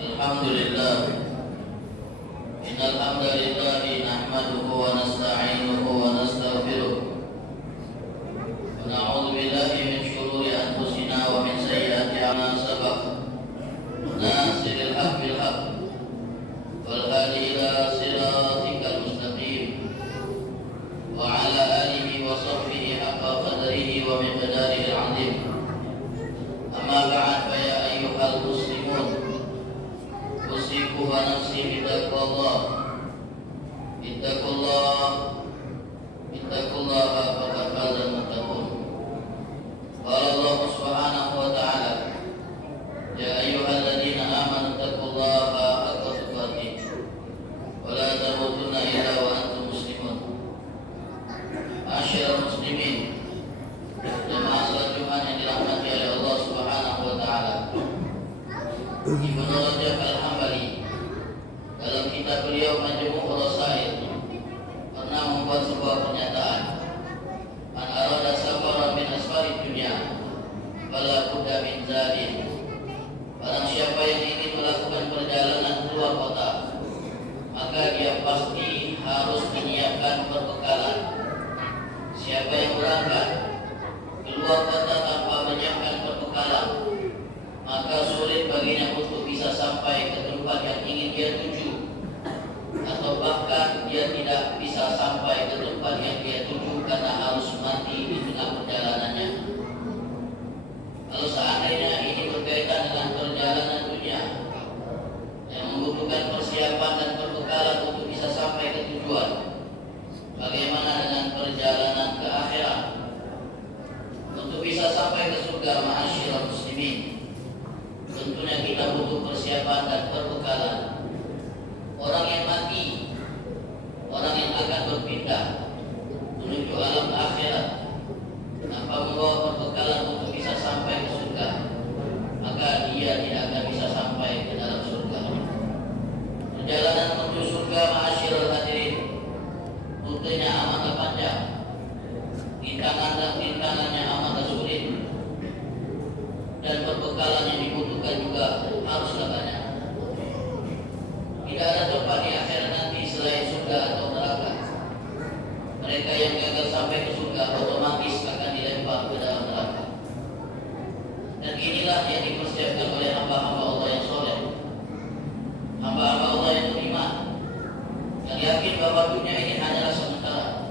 Alhamdulillah, innal hamdalillah nahmaduhu wa nasta'inuhu wa nastaghfiruh wa na'udzu billahi min shururi anfusina wa min sayyiati a'malina. Nasiril haqq bil haqq wal hadi ila siratikal mustaqim wa ala alihi wa sahbihi haqqa qadrihi wa miqdarihi al-'azim. Amma ba'd, fa ya ayyuhal muslimun, usiku wa nafsi bittaqwallah. Ittaqullaha faqad fazal muttaqun. Qala Allah subhanahu wa ta'ala, ya ayyuhalladzina amanu ittaqullaha haqqa tuqatih wa la tamutunna illa wa antum muslimun. Ma'asyiral muslimin, jemaah salat Jumat yang dirahmati oleh Allah subhanahu wa ta'ala, Ibnu Rajab Al-Hambali dalam kitab beliau Majmu' Rasail pernah membuat sebuah pernyataan, man arada safara min asfarid dunya fala budda min zadin. Barang siapa yang ingin melakukan perjalanan keluar kota, maka dia pasti harus menyiapkan perbekalan. Siapa yang berangkat keluar kota tanpa menyiapkan perbekalan, maka sulit baginya untuk bisa sampai ke tempat yang ingin dia tuju, atau bahkan dia tidak bisa sampai ke tempat yang dia tuju karena harus mati di tengah perjalanannya. Kalau seandainya ini berkaitan dengan perjalanan dunia yang membutuhkan persiapan dan perbekalan untuk bisa sampai ke tujuan, bagaimana dengan perjalanan ke akhirat? Untuk bisa sampai ke surga, ma'asyiral muslimin, tentunya kita butuh persiapan dan perbekalan. Orang yang mati, orang yang akan berpindah menuju alam akhirat, tanpa membawa perbekalan untuk bisa sampai ke surga, maka dia tidak akan bisa sampai ke dalam surga. Perjalanan menuju surga, ma'asyiral hadirin, rutenya amat panjang, rintangannya amat sulit, dan perbekalan yang dibutuhkan juga haruslah banyak. Tidak ada tempat di akhirat nanti selain surga atau neraka. Mereka yang gagal sampai ke surga otomatis akan dilempar ke dalam neraka. Dan inilah yang dipersiapkan oleh hamba-hamba Allah yang soleh, hamba-hamba Allah yang beriman, yang yakin bahwa dunia ini hanyalah sementara.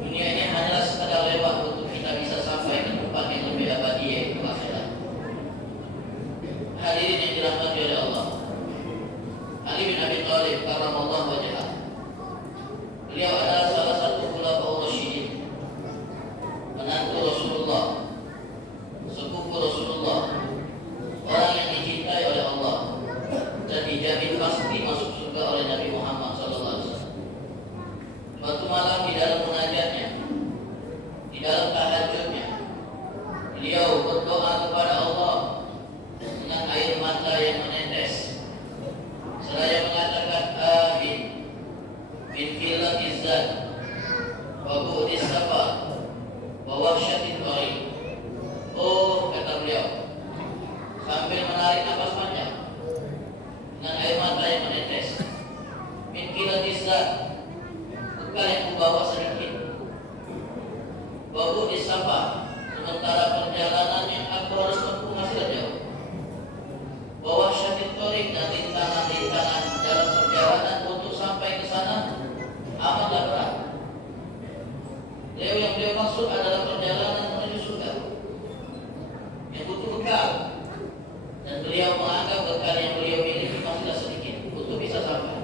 Dunia ini hanyalah sekadar lewat untuk kita bisa sampai ke tempat yang lebih abadi, yaitu akhirat. Hadirin yang dirahmati oleh Allah, Ali bin Abi Thalib karramallahu wajhah, beliau adalah salah satu khulafaur rasyidin, menantu Rasulullah, sepupu Rasulullah, orang yang dicintai oleh Allah dan dijamin pasti masuk surga oleh Nabi Muhammad SAW. Suatu malam di dalam munajatnya, di dalam tahajudnya, beliau berdoa kepada Allah dengan air mata yang menetes, seraya mengatakan amin min qillatiz zat wa bu'dis safar wa wahsyatit thariq. Oh, kata beliau sambil menarik nafas panjang dengan air mata yang menetes, min qillatiz zat, bekal yang kubawa sedikit, wa bu'dis safar, sementara perjalanan yang aku harus tempuh masih jauh, bahwa syatit torik dan rintangan-rintangan dalam perjalanan untuk sampai ke sana amatlah berat. Yang beliau maksud adalah perjalanan menuju surga yang butuh bekal, dan beliau menganggap bekal yang beliau miliki masih sedikit untuk bisa sampai.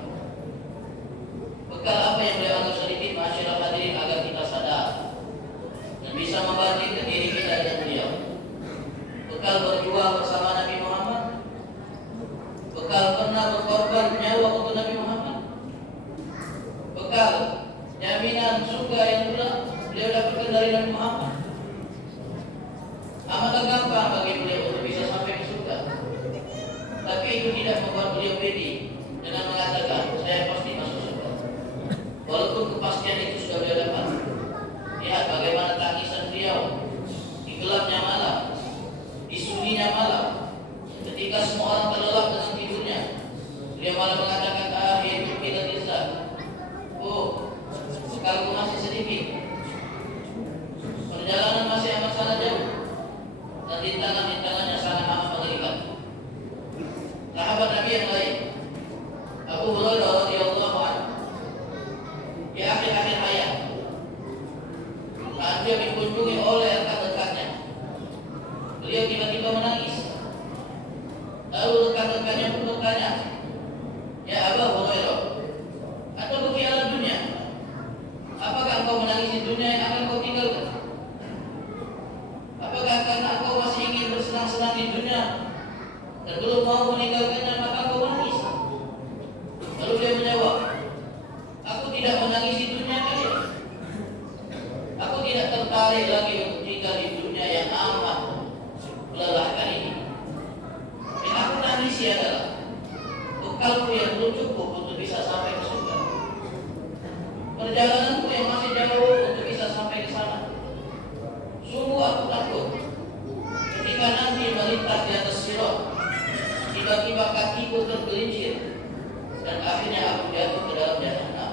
Bekal apa yang beliau anggap sedikit, ma'asyiral hadirin, agar kita sadar dan bisa membangkitkan diri kita dengan beliau. Bekal berjuang bersama Nabi Muhammad, bekal pernah berkorban nyawa untuk Nabi Muhammad, bekal jaminan surga yang beliau dapatkan dari Nabi Muhammad. Amatlah gampang bagi beliau untuk bisa sampai ke surga, tapi itu tidak membuat beliau pede dengan mengatakan saya pasti masuk surga, walaupun kepastian itu sudah beliau dapat. Lihat bagaimana tangisan beliau di gelapnya malam, di sunyinya malam, ketika semua orang terlelap dengan tidur Dia malah mengatakan akhir kita Islam. Oh, bekalku masih sedikit. Perjalanan masih amat sangat jauh. Dan rintangan-rintangannya sangat amat mengerikan. Sahabat Nabi yang lain, Abu Hurairah radhiyallahu anhu, di akhir-akhir hayat, saat dia dikunjungi oleh rekan-rekannya, beliau tiba-tiba menangis. Lalu rekan-rekannya pun bertanya, "Ya Abu Hurairah, atau berkhianat dunia? Apakah engkau menangisi dunia yang akan kau tinggalkan? Apakah karena engkau masih ingin bersenang-senang di dunia dan belum mau meninggalkannya maka engkau menangis?" Lalu dia menjawab, "Aku tidak menangisi dunia kalian. Aku tidak tertarik lagi untuk tinggal di dunia yang amat melelahkan ini. Yang aku tangisi adalah bekalku yang belum cukup untuk bisa sampai ke surga. Perjalananku yang masih jauh untuk bisa sampai ke sana. Sungguh aku takut ketika nanti melintas di atas sirat, tiba-tiba kakiku tergelincir dan akhirnya aku jatuh ke dalam jahannam."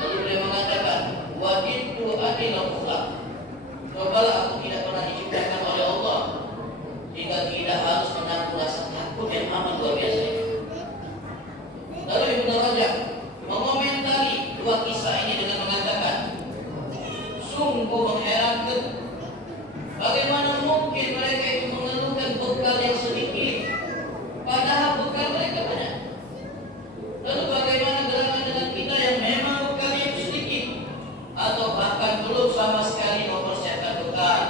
Lalu dia mengatakan, "Wajidtu adil ukhlah. Cobalah aku tidak pernah diciptakan oleh Allah hingga tidak harus menanggung rasa takut yang amat luar biasa ini." Lalu Ibnu Rajab mengomentari dua kisah ini dengan mengatakan, "Sungguh mengherankan bagaimana mungkin mereka itu mengeluhkan bekal yang sedikit padahal bekal mereka banyak. Lalu bagaimana gerangan dengan kita yang memang bekalnya itu sedikit atau bahkan belum sama sekali mempersiapkan bekal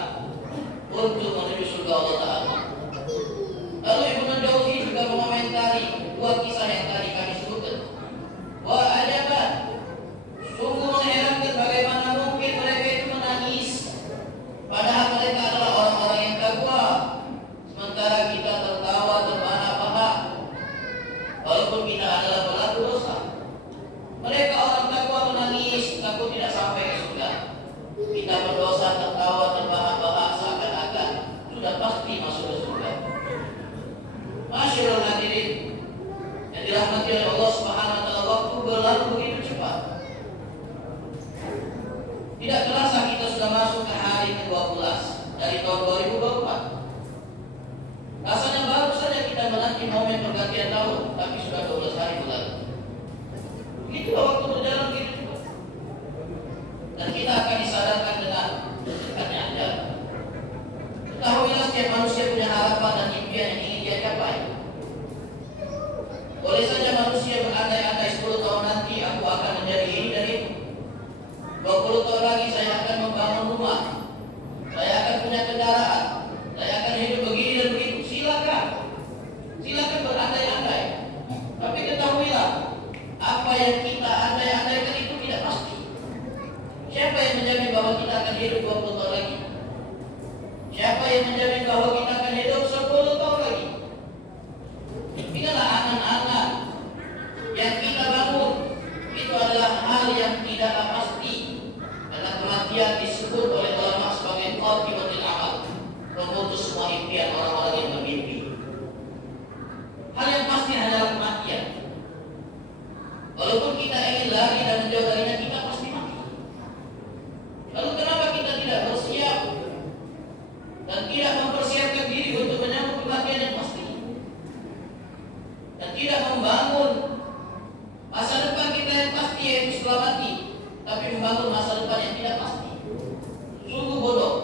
untuk menuju surga Allah Ta'ala." Lalu Ibnu Jauzi juga mengomentari dua kisah yang tadi kami sebutkan. Wa ajaban, sungguh mengherankan bagaimana mungkin mereka itu menangis padahal mereka adalah orang-orang yang takwa, sementara kita tertawa terbahak-bahak walaupun kita adalah pelaku dosa. Mereka orang takwa menangis takut tidak sampai ke surga. Kita berdosa tertawa terbahak-bahak seakan-akan sudah pasti masuk ke surga. Masyaallah hadirin yang dirahmati oleh Allah Subhanahu wa taala, waktu berlalu begitu cepat. Tidak terasa kita sudah masuk ke hari ke-12 dari tahun 2024. Rasanya baru saja kita menanti momen pergantian tahun, tapi sudah 12 hari berlalu. Begitulah waktu berjalan begitu cepat. Dan kita akan disadarkan dengan dekatnya ajal. Ketahuilah setiap manusia punya harapan dan impian yang ingin dia capai. Boleh saja manusia berandai-andai 10 tahun nanti aku akan menjadi ini dan itu. 20 tahun lagi saya akan membangun rumah, saya akan punya kendaraan, saya akan hidup begini dan begitu. Silakan berandai-andai. Tapi ketahuilah, apa yang kita andai-andaikan itu tidak pasti. Siapa yang menjamin bahwa kita akan hidup 20 tahun lagi? Siapa yang menjamin bahwa kita akan hidup 10 tahun lagi? Inilah angan-angan yang kita bangun. Itu adalah hal yang tidaklah pasti. Karena kematian disebut oleh ulama sebagai khatimatul amal, memutus semua impian orang-orang yang bermimpi. Hal yang pasti adalah kematian. Walaupun kita ingin lari dan menjauh darinya, kita pasti mati. Lalu kenapa kita tidak bersiap dan tidak mempersiapkan diri untuk menyambut kematian yang pasti, dan tidak membangun masa depan kita yang pasti yaitu setelah mati, tapi membangun masa depan yang tidak pasti? Sungguh bodoh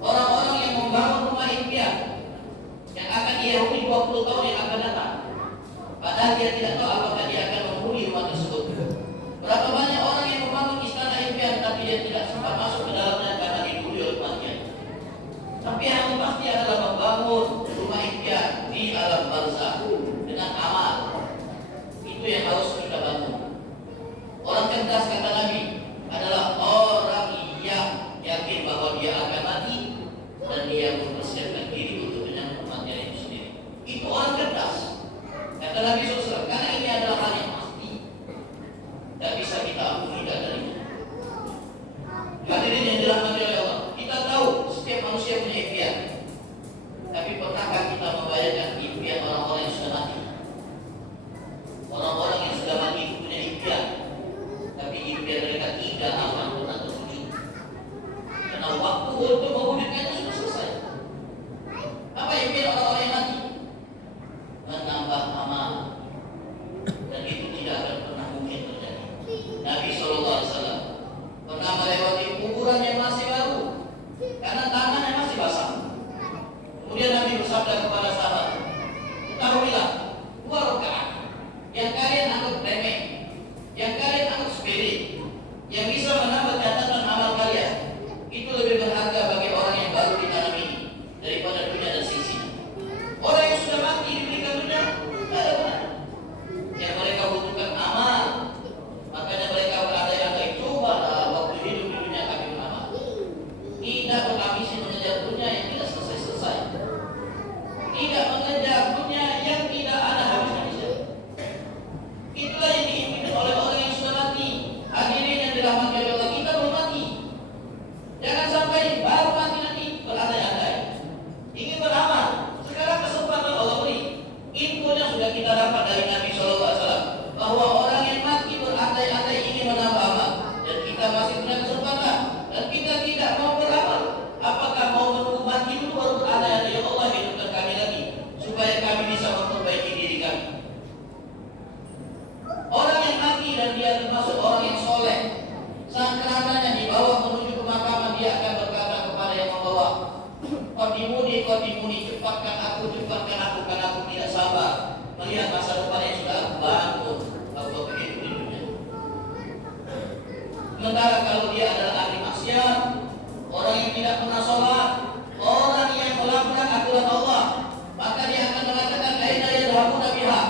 orang-orang yang membangun rumah impian yang akan ia huni 20 tahun yang akan datang, padahal dia tidak tahu apakah dia akan menghuni rumah tersebut. Berapa banyak orang yang membangun istana impian tapi dia tidak sempat masuk ke dalamnya karena dibuli oleh kematian. Tapi yang pasti adalah membangun rumah impian di alam barzakh dengan amal. Itu yang harus kita bangun. Orang cerdas, kata Nabi, adalah orang yang yakin bahwa dia akan mati dan dia mempersiapkan diri untuk menyambut kematian itu sendiri. Itu orang cerdas, kata Nabi SAW. Karena ini adalah hal yang pasti, tidak bisa kita ampuni darinya. Hadirin yang dirahmati oleh Allah, kita tahu setiap manusia punya impian. Tapi pernahkah kita membayangkan impian orang-orang yang sudah mati? melihat masa depan yang sudah aku bangun, aku hidup di dunia. Sementara kalau dia adalah ahli maksiat, orang yang tidak pernah sholat, orang yang melanggar aturan Allah, maka dia akan mengatakan, aina yadhabuna biha,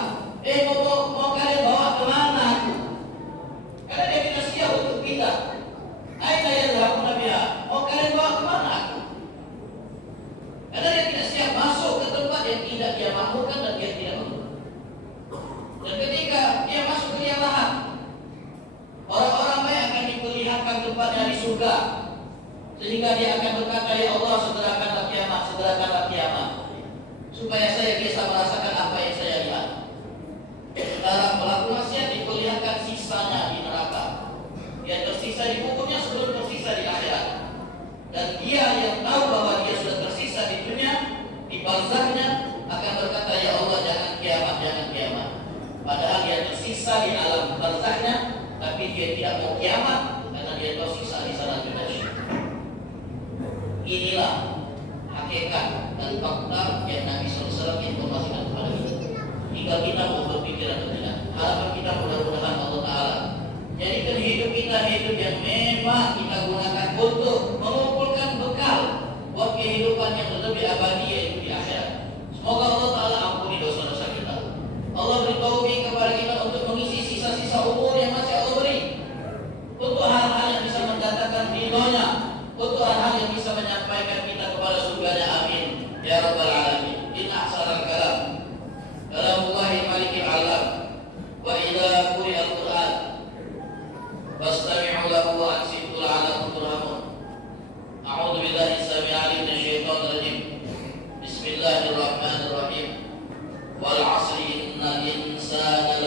mau kalian bawa kemana aku? Karena dia tidak siap untuk pindah. Aina yadhabuna biha, mau kalian bawa kemana aku? Karena dia tidak siap masuk ke tempat yang tidak dia mahukan dan dia tidak mahu. Dan ketika dia masuk ke liang lahat, orang-orang baik akan diperlihatkan tempatnya di surga, sehingga dia akan berkata, ya Allah, segerakanlah kiamat, segerakanlah kiamat, supaya saya bisa merasakan apa yang saya lihat. Sekarang pelaku maksiat diperlihatkan sisanya di neraka, dia tersisa di kuburnya sebelum tersisa di akhirat. Dan dia yang tahu bahwa dia sudah tersisa di dunia, di barzahnya, akan berkata, ya Allah, jangan kiamat, jangan kiamat. Padahal dia tersisa di alam barzahnya, tapi dia tidak mau kiamat karena dia tersisa di sana juga. Inilah hakikat dan fakta yang Nabi SAW informasikan kepada kita. Tinggal kita mau berpikir atau tidak. Harapan kita mudah-mudahan Allah Ta'ala jadikan hidup kita hidup yang memang kita gunakan untuk mengumpulkan bekal buat kehidupan yang lebih abadi, yaitu di akhirat. Semoga Allah Ta'ala ampuni dosa-dosa kita. Allah beri taufik kepada kita untuk mengisi sisa-sisa umur yang masih Allah beri untuk hal-hal yang bisa mendatangkan ridhonya, untuk hal-hal yang bisa menyampaikan kita kepada surganya. Amin ya rabbal alamin. Inna ahsanal kalam kalamullahi malikil alam, wa idza quri'al Qur'an fastami'u lahu wa ansitu la'allakum turhamun. A'udzu billahi as-sami'il 'alim minasy syaithanir rajim. Bismillahirrahmanirrahim. Wal 'asri innal insana